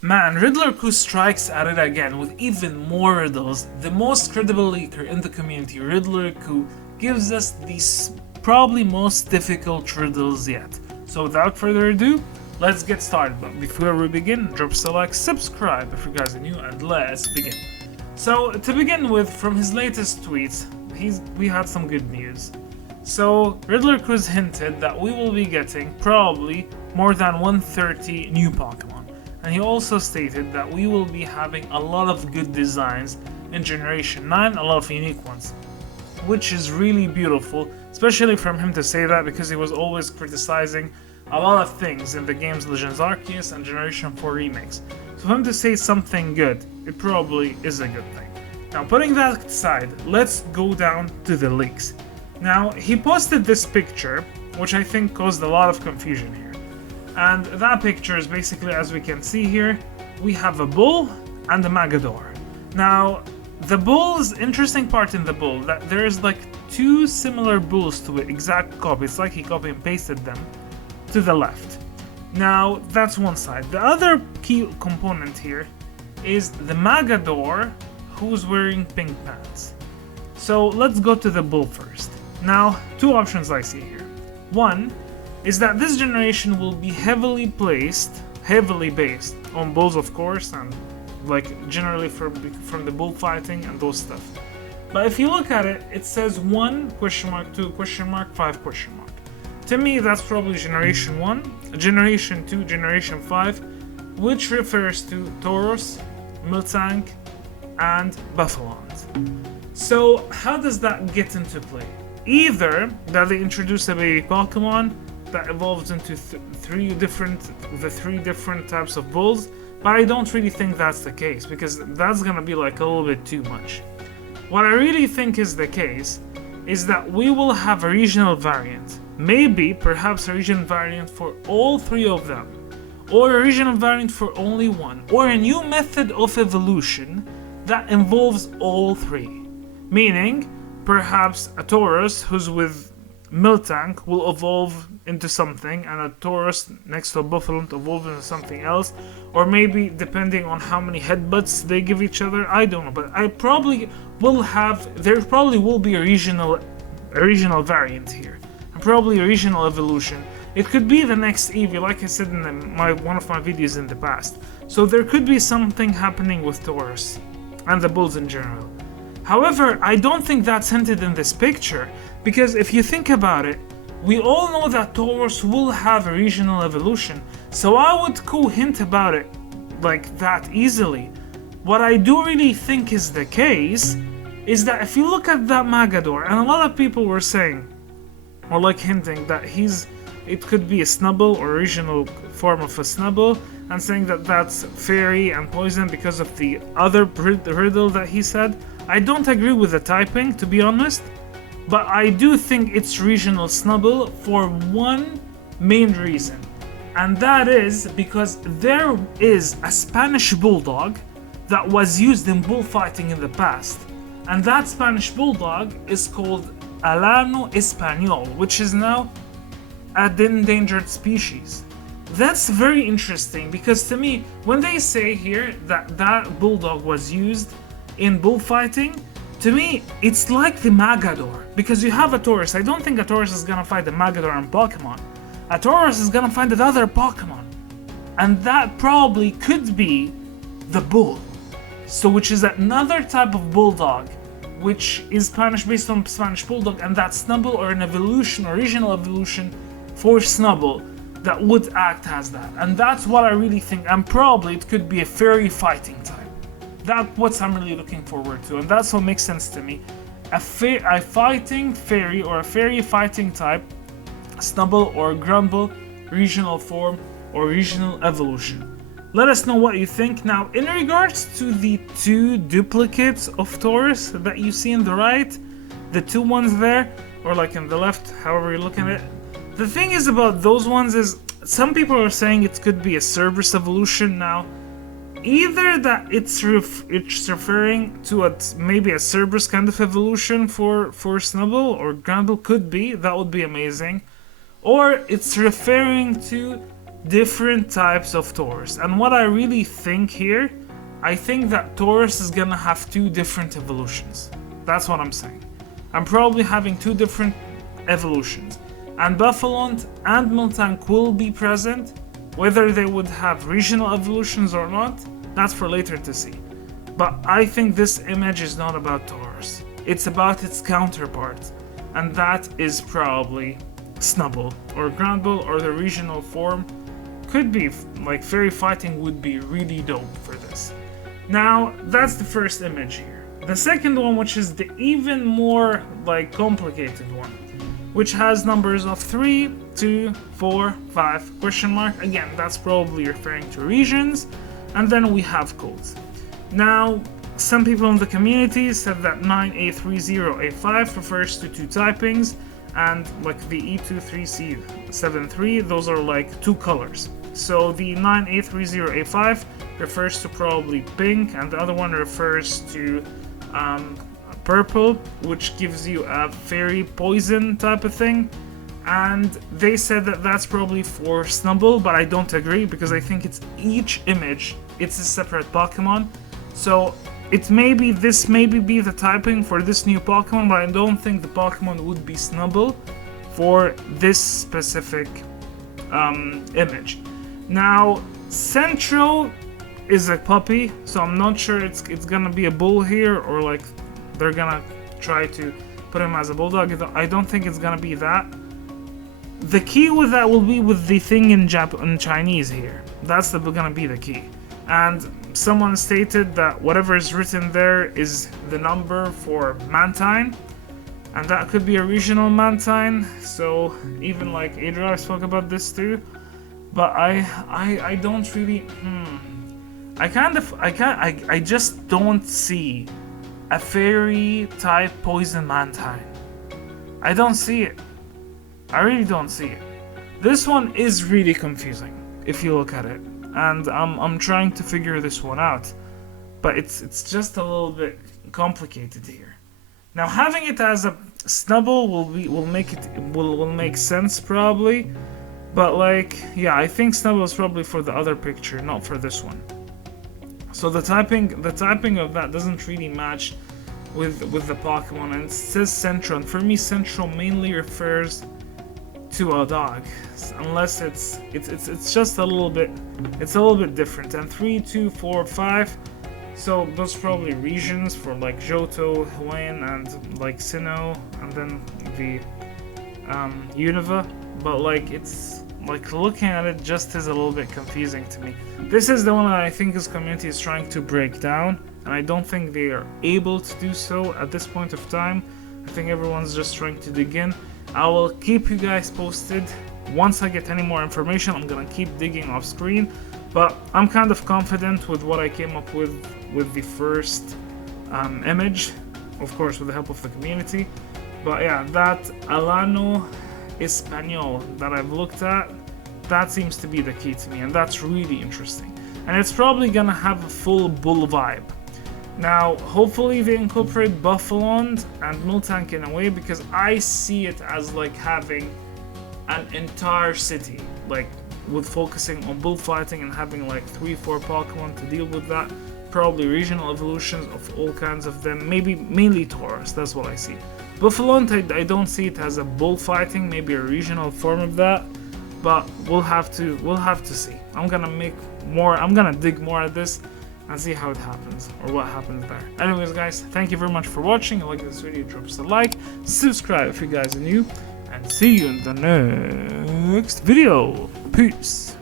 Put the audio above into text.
Man, Riddler who strikes at it again with even more riddles. The most credible leaker in the community, Riddler who gives us these probably most difficult riddles yet. So without further ado, let's get started. But before we begin, drop a like, subscribe if you guys are new, and let's begin. So to begin with, from his latest tweets, we had some good news. So Riddler Cruz hinted that we will be getting probably more than 130 new Pokemon. And he also stated that we will be having a lot of good designs in Generation 9, a lot of unique ones. Which is really beautiful, especially from him to say that because he was always criticizing a lot of things in the games Legends Arceus and Generation 4 remakes. So for him to say something good, it probably is a good thing. Now putting that aside, let's go down to the leaks. Now he posted this picture, which I think caused a lot of confusion here. And that picture is basically, as we can see here, we have a bull and a Magador. Now, the bull's interesting part in the bull, that there's like two similar bulls to it, exact copy. It's like he copy and pasted them to the left. Now, that's one side. The other key component here is the Magador who's wearing pink pants. So let's go to the bull first. Now, two options I see here. One is that this generation will be heavily based on bulls, of course, and like generally from the bullfighting and those stuff. But if you look at it, it says 1 question mark, 2 question mark, 5 question mark. To me, that's probably Generation 1, Generation 2, Generation 5, which refers to Taurus, Miltank, and Buffalons. So how does that get into play? Either that they introduce a baby Pokemon that evolves into the three different types of bulls, but I don't really think that's the case because that's gonna be like a little bit too much. What I really think is the case is that we will have a regional variant, perhaps a regional variant for all three of them, or a regional variant for only one, or a new method of evolution that involves all three, meaning perhaps a Taurus who's with Miltank will evolve into something, and a Taurus next to a Buffalo evolve into something else, or maybe depending on how many headbutts they give each other, I don't know. But there probably will be a regional variant here, and probably a regional evolution. It could be the next Eevee, like I said in one of my videos in the past. So there could be something happening with Taurus and the bulls in general. However, I don't think that's hinted in this picture, because if you think about it, we all know that Taurus will have a regional evolution, so I would hint about it like that easily. What I do really think is the case is that if you look at that Magador, and a lot of people were saying, or like hinting that it could be a Snubble or a regional form of a Snubble, and saying that that's fairy and poison because of the other riddle that he said. I don't agree with the typing, to be honest, but I do think it's regional Snubble for one main reason, and that is because there is a Spanish Bulldog that was used in bullfighting in the past, and that Spanish Bulldog is called Alano Español, which is now an endangered species. That's very interesting, because to me, when they say here that Bulldog was used in bullfighting, to me, it's like the Magador, because you have a Taurus. I don't think a Taurus is gonna fight the Magador in Pokemon. A Taurus is gonna find another Pokemon, and that probably could be the bull. So, which is another type of Bulldog, which is Spanish, based on Spanish Bulldog, and that Snubble or an evolution or regional evolution for Snubble that would act as that. And that's what I really think, and probably it could be a fairy fighting type. That's what I'm really looking forward to, and that's what makes sense to me. A fighting fairy or a fairy fighting type, Snubble or Grumble, regional form or regional evolution. Let us know what you think. Now, in regards to the two duplicates of Taurus that you see in the right, the two ones there, or like in the left, however you look at it, the thing is about those ones is some people are saying it could be a Cerberus evolution. Now, either that it's referring to maybe a Cerberus kind of evolution for Snubble or Grumble, could be, that would be amazing, or it's referring to different types of Taurus. And what I really think here, I think that Taurus is gonna have 2 different evolutions. That's what I'm saying. I'm probably having 2 different evolutions. And Buffalont and Miltank will be present. Whether they would have regional evolutions or not, that's for later to see. But I think this image is not about Taurus. It's about its counterpart. And that is probably Snubbull or Groundbull, or the regional form. Could be, like, fairy fighting would be really dope for this. Now, that's the first image here. The second one, which is the even more, like, complicated one, which has numbers of 3, 2, 4, 5, question mark. Again, that's probably referring to regions. And then we have codes. Now, some people in the community said that 9A30A5 refers to 2 typings, and like the E23C73, those are like 2 colors. So the 9A30A5 refers to probably pink, and the other one refers to purple, which gives you a fairy poison type of thing. And they said that that's probably for Snubbull, but I don't agree, because I think it's each image, it's a separate Pokemon. So this may be the typing for this new Pokemon, but I don't think the Pokemon would be Snubbull for this specific image. Now, Central is a puppy, so I'm not sure it's gonna be a bull here, or like they're gonna try to put him as a bulldog. I don't think it's gonna be that. The key with that will be with the thing in Chinese here. That's gonna be the key. And someone stated that whatever is written there is the number for Mantine, and that could be a regional Mantine. So even like Adria spoke about this too, but I don't really. I just don't see a fairy type poison Mantine. I don't see it. I really don't see it. This one is really confusing if you look at it, and I'm trying to figure this one out, but it's just a little bit complicated here. Now, having it as a Snubbull will make sense probably, but like, yeah, I think Snubbull is probably for the other picture, not for this one. So the typing of that doesn't really match with the Pokemon, and it says Central, and for me Central mainly refers to a dog, unless it's just a little bit different. And 3, 2, 4, 5, so those probably regions for like Johto, Hawaiian, and like Sinnoh, and then the Unova. But like, it's like, looking at it just is a little bit confusing to me. This is the one that I think this community is trying to break down, and I don't think they are able to do so at this point of time. I think everyone's just trying to dig in. I will keep you guys posted. Once I get any more information, I'm gonna keep digging off screen, but I'm kind of confident with what I came up with the first image, of course with the help of the community. But yeah, that Alano Espanol that I've looked at, that seems to be the key to me, and that's really interesting. And it's probably gonna have a full bull vibe. Now, hopefully they incorporate Buffalont and Miltank in a way, because I see it as like having an entire city, like with focusing on bullfighting and having like 3-4 Pokemon to deal with that. Probably regional evolutions of all kinds of them, maybe mainly Taurus, that's what I see. Buffalont, I don't see it as a bullfighting, maybe a regional form of that, but we'll have to see. I'm gonna dig more at this and see how it happens, or what happens there. Anyways guys, thank you very much for watching. If you like this video, drop us a like, subscribe if you guys are new, and see you in the next video. Peace.